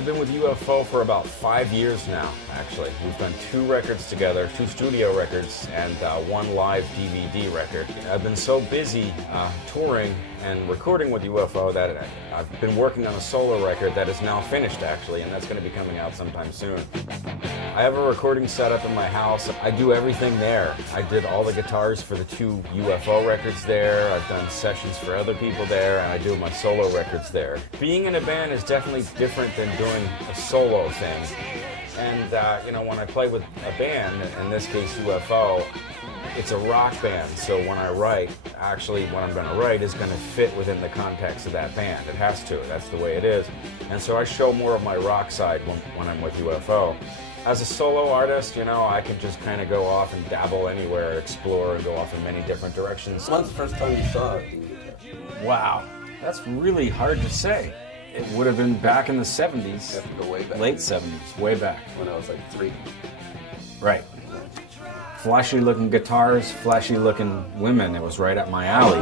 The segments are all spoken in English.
I've been with UFO for about 5 years now, actually. We've done 2 records together, 2 studio records, and 1 live DVD record. I've been so busy touring and recording with UFO that I've been working on a solo record that is now finished, actually, and that's going to be coming out sometime soon. I have a recording setup in my house. I do everything there. I did all the guitars for the 2 UFO records there. I've done sessions for other people there, and I do my solo records there. Being in a band is definitely different than doing a solo thing. And you know, when I play with a band, in this case UFO, it's a rock band, so when I write, actually what I'm going to write is going to fit within the context of that band. It has to. That's the way it is. And so I show more of my rock side when I'm with UFO. As a solo artist, you know, I can just kind of go off and dabble anywhere, explore, and go off in many different directions. When's the first time you saw it? Wow, that's really hard to say. It would have been back in the 70s. You have to go way back. Late 70s, way back. When I was like 3. Right. Flashy looking guitars, flashy looking women. It was right up my alley.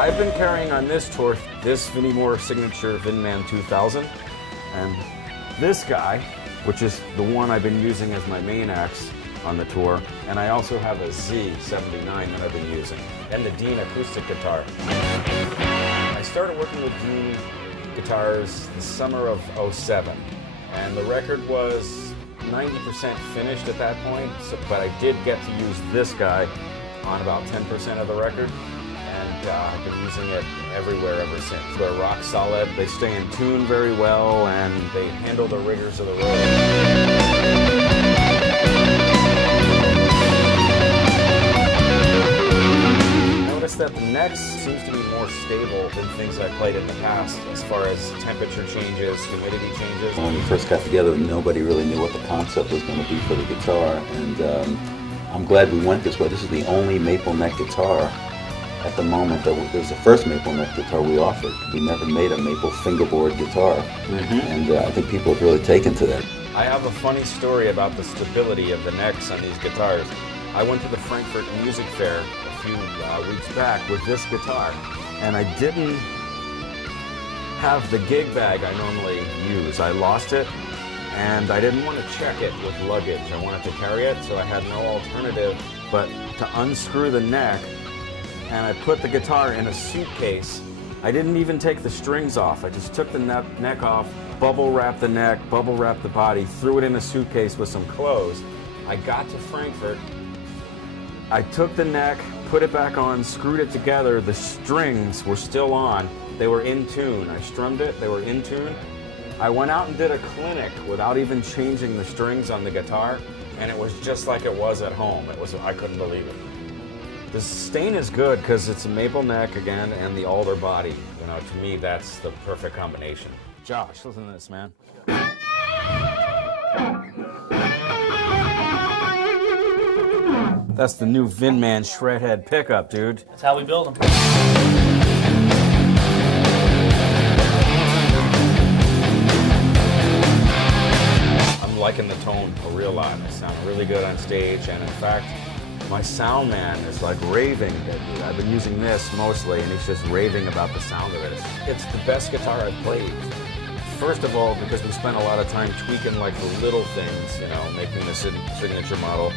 I've been carrying on this tour this Vinnie Moore signature Vinman 2000, and this guy, which is the one I've been using as my main axe on the tour. And I also have a Z79 that I've been using, and the Dean acoustic guitar. I started working with Dean guitars the summer of '07, and the record was 90% finished at that point, but I did get to use this guy on about 10% of the record, and I've been using it everywhere ever since. They're rock solid, they stay in tune very well, and they handle the rigors of the road. That the necks seems to be more stable than things I played in the past as far as temperature changes, humidity changes. When we first got together, nobody really knew what the concept was going to be for the guitar, and I'm glad we went this way. This is the only maple neck guitar at the moment. That was the first maple neck guitar we offered. We never made a maple fingerboard guitar, and I think people have really taken to that. I have a funny story about the stability of the necks on these guitars. I went to the Frankfurt Music Fair a few weeks back with this guitar, and I didn't have the gig bag I normally use. I lost it, and I didn't want to check it with luggage. I wanted to carry it, so I had no alternative but to unscrew the neck, and I put the guitar in a suitcase. I didn't even take the strings off. I just took the neck off, bubble wrapped the neck, bubble wrapped the body, threw it in a suitcase with some clothes. I got to Frankfurt. I took the neck, put it back on, screwed it together. The strings were still on. They were in tune. I strummed it. They were in tune. I went out and did a clinic without even changing the strings on the guitar, and it was just like it was at home. I couldn't believe it. The sustain is good because it's a maple neck again and the alder body. You know, to me, that's the perfect combination. Josh, listen to this, man. That's the new Vinman Shredhead pickup, dude. That's how we build them. I'm liking the tone a real lot. I sound really good on stage, and in fact, my sound man is like raving. I've been using this mostly, and he's just raving about the sound of it. It's the best guitar I've played. First of all, because we spent a lot of time tweaking like the little things, you know, making the signature model.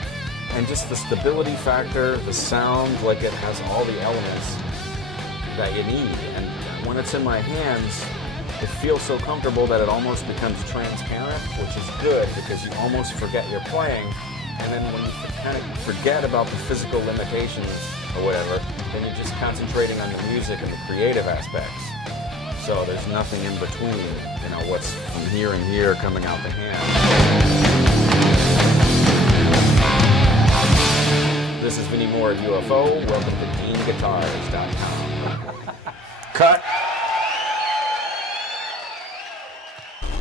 And just the stability factor, the sound, like it has all the elements that you need. And when it's in my hands, it feels so comfortable that it almost becomes transparent, which is good because you almost forget you're playing. And then when you kind of forget about the physical limitations or whatever, then you're just concentrating on the music and the creative aspects. So there's nothing in between, you know, what's from here and here coming out the hand. This is Vinnie Moore at UFO. Welcome to DeanGuitars.com. Cut.